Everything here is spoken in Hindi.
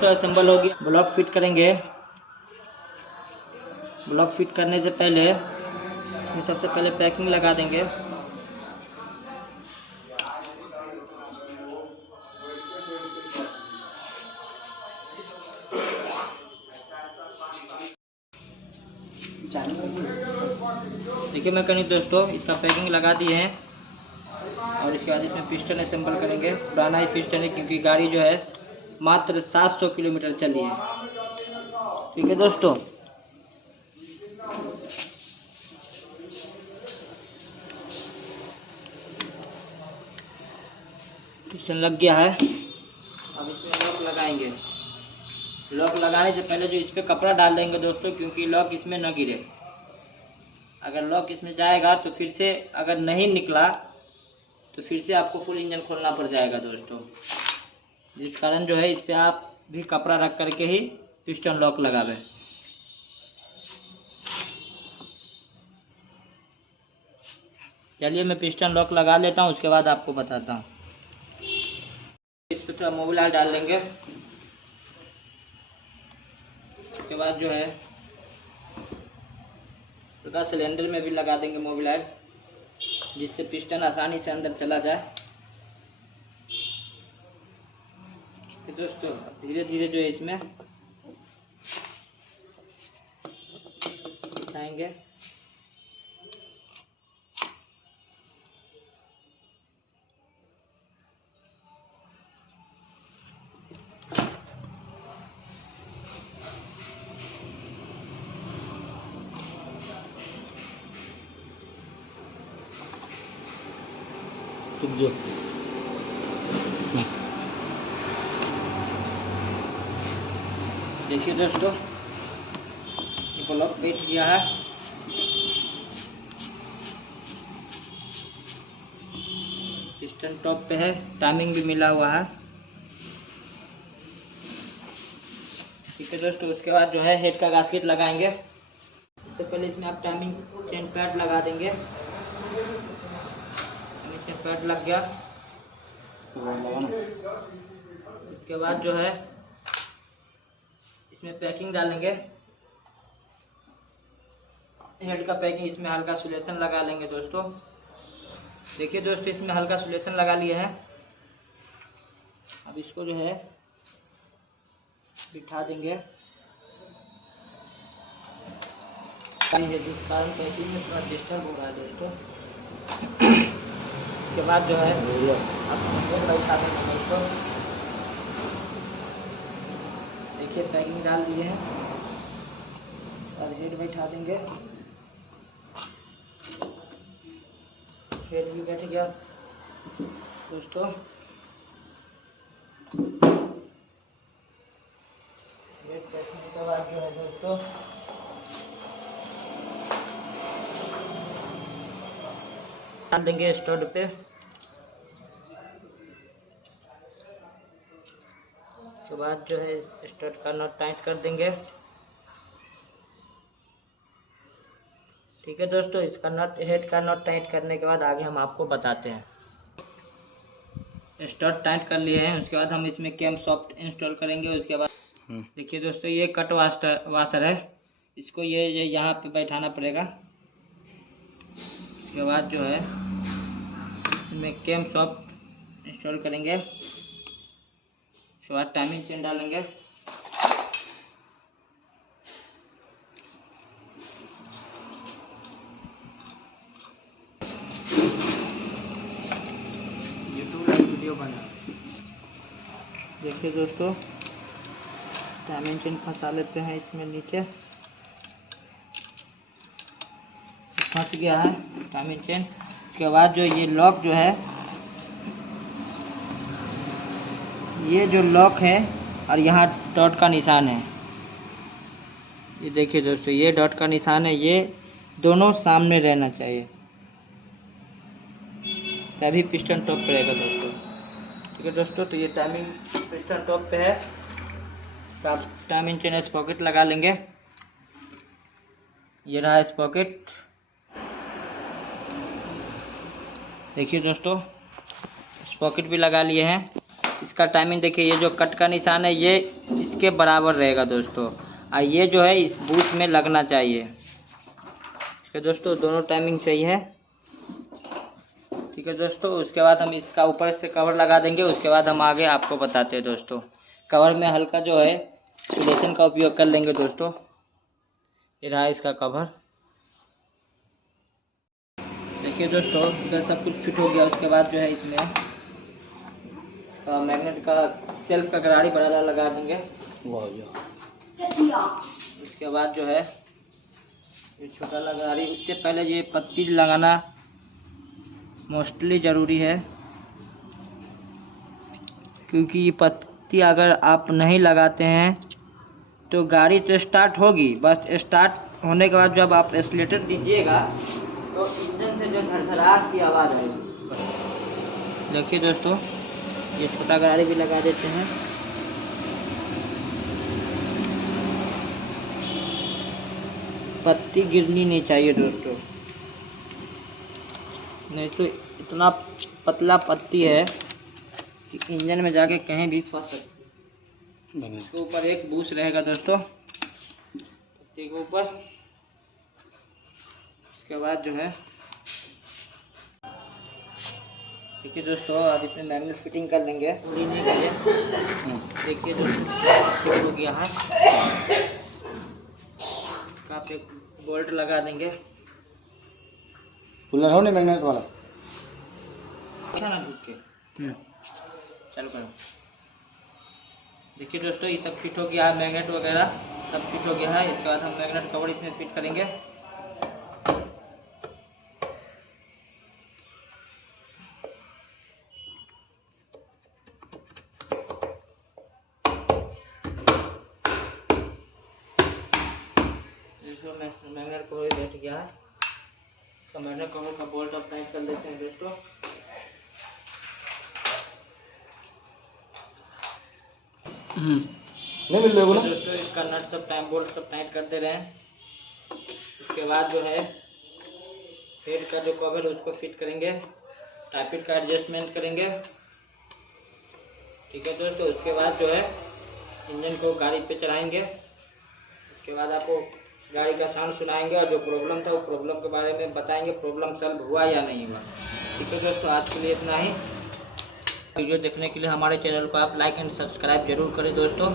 से असेंबल हो गया। ब्लॉक फिट करेंगे। ब्लॉक फिट करने से पहले इसमें सबसे पहले पैकिंग लगा देंगे। देखिए मैकेनिक दोस्तों, इसका पैकिंग लगा दिए हैं और इसके बाद इसमें पिस्टन असेंबल करेंगे। पुराना ही पिस्टन है क्योंकि गाड़ी जो है मात्र 700 किलोमीटर चली है। ठीक है दोस्तों, पिस्टन लग गया है। अब इसमें लॉक लगाएंगे। लॉक लगाने से पहले जो इस पर कपड़ा डाल देंगे दोस्तों, क्योंकि लॉक इसमें न गिरे। अगर लॉक इसमें जाएगा तो फिर से अगर नहीं निकला तो फिर से आपको फुल इंजन खोलना पड़ जाएगा दोस्तों। जिस कारण जो है इस पर आप भी कपड़ा रख करके ही पिस्टन लॉक लगावे। चलिए मैं पिस्टन लॉक लगा लेता हूँ, उसके बाद आपको बताता हूँ। इस पर थोड़ा मोबिल ऑयल डाल देंगे। उसके बाद जो है थोड़ा सिलेंडर में भी लगा देंगे मोबिल ऑयल, जिससे पिस्टन आसानी से अंदर चला जाए। तो दोस्तों धीरे धीरे जो है इसमें उठाएंगे। जो देखिए दोस्तों, ये ब्लॉक बैठ गया है। पिस्टन टॉप पे है, टाइमिंग भी मिला हुआ है। ठीक है दोस्तों, उसके बाद जो है हेड का गास्केट लगाएंगे। सबसे पहले इसमें आप टाइमिंग चेन पैड लगा देंगे। पैड लग गया। उसके बाद जो है इसमें पैकिंग डालेंगे। हेड का पैकिंग इसमें हल्का सोल्यूशन लगा लेंगे दोस्तों। देखिए दोस्तों, इसमें हल्का सोल्यूशन लगा लिए हैं। अब इसको जो है बिठा देंगे, जिस कारण पैकिंग में थोड़ा डिस्टर्ब हो रहा है दोस्तों। उसके बाद जो है आप हेड बैठा देंगे दोस्तों। देखिए पैकिंग डाल दिए हैं और हेड बैठा देंगे। हेड भी बैठ गया दोस्तों। हेड बैठने के बाद जो है दोस्तों डाल देंगे स्टड पे। उसके बाद जो है स्टड का नट टाइट कर देंगे। ठीक है दोस्तों, इसका नट हेड का नट टाइट करने के बाद आगे हम आपको बताते हैं। स्टड टाइट कर लिए हैं, उसके बाद हम इसमें कैम सॉफ्ट इंस्टॉल करेंगे। उसके बाद देखिए दोस्तों, ये कट वाशर है, इसको ये यहाँ पे बैठाना पड़ेगा। उसके बाद जो है इसमें कैम सॉफ्ट इंस्टॉल करेंगे। उसके बाद टाइमिंग चेन डालेंगे। यूट्यूब लाइव वीडियो बना। देखिए दोस्तों, टाइमिंग चेन फंसा लेते हैं इसमें नीचे। फंस गया है टाइमिंग चेन। उसके बाद जो ये लॉक जो है, ये जो लॉक है और यहाँ डॉट का निशान है। ये देखिए दोस्तों, ये डॉट का निशान है, ये दोनों सामने रहना चाहिए, तभी पिस्टन टॉप पे रहेगा दोस्तों। ठीक है दोस्तों, तो ये टाइमिंग पिस्टन टॉप पे है। आप टाइमिंग चेन स्पॉकेट लगा लेंगे। ये रहा स्पॉकेट। देखिए दोस्तों, स्पॉकेट भी लगा लिए हैं। इसका टाइमिंग देखिए, ये जो कट का निशान है ये इसके बराबर रहेगा दोस्तों, और ये जो है इस बूथ में लगना चाहिए। ठीक है दोस्तों, दोनों टाइमिंग सही है। ठीक है दोस्तों, उसके बाद हम इसका ऊपर से कवर लगा देंगे, उसके बाद हम आगे आपको बताते हैं दोस्तों। कवर में हल्का जो है इंसुलेशन का उपयोग कर लेंगे दोस्तों। ये रहा इसका कवर। देखिए दोस्तों, इधर सब कुछ फिट हो गया। उसके बाद जो है इसमें इसका मैग्नेट का सेल्फ का गरारी बड़ा लगा देंगे। उसके बाद जो है ये छोटा गरारी, उससे पहले ये पत्ती लगाना मोस्टली ज़रूरी है, क्योंकि ये पत्ती अगर आप नहीं लगाते हैं तो गाड़ी तो स्टार्ट होगी, बस स्टार्ट होने के बाद जब आप एक्सीलेटर दीजिएगा तो इंजन से जो धड़धड़ाहट की आवाज़ आएगी। देखिए दोस्तों, ये छोटा गरारी भी लगा देते हैं। पत्ती गिरनी नहीं चाहिए दोस्तों, नहीं तो इतना पतला पत्ती है कि इंजन में जाके कहीं भी फंस सकती है। इसके ऊपर एक बूश रहेगा दोस्तों पत्ती के ऊपर। उसके बाद जो है देखिए दोस्तों, अब इसमें मैग्नेट फिटिंग कर लेंगे, पूरी नहीं करें। देखिए दोस्तों, फिट हो गया है। इसका आप एक बोल्ट लगा देंगे। कूलर हो नहीं मैग्नेट वाला ना घुट के चलो करो। देखिए दोस्तों, ये सब फिट हो गया है, मैग्नेट वगैरह सब फिट हो गया है। इसके बाद हम मैग्नेट कवर इसमें फिट करेंगे। मैग्नेट कवर बैठ गया है, तो मैग्नेट कवर का बोल्ट अब टाइट कर देते हैं दोस्तों। नहीं मिल रहा दोस्तों, इसका नट सब टाइम बोल्ट सब टाइट कर दे रहे हैं। उसके बाद जो है हेड का जो कवर है उसको फिट करेंगे, टाइपिट का एडजस्टमेंट करेंगे। ठीक है दोस्तों, उसके बाद जो है इंजन को गाड़ी पे चढ़ाएंगे। उसके बाद आपको गाड़ी का साउंड सुनाएंगे और जो प्रॉब्लम था वो प्रॉब्लम के बारे में बताएंगे, प्रॉब्लम सॉल्व हुआ या नहीं हुआ। ठीक है दोस्तों, आज के लिए इतना ही। वीडियो देखने के लिए हमारे चैनल को आप लाइक एंड सब्सक्राइब जरूर करें दोस्तों।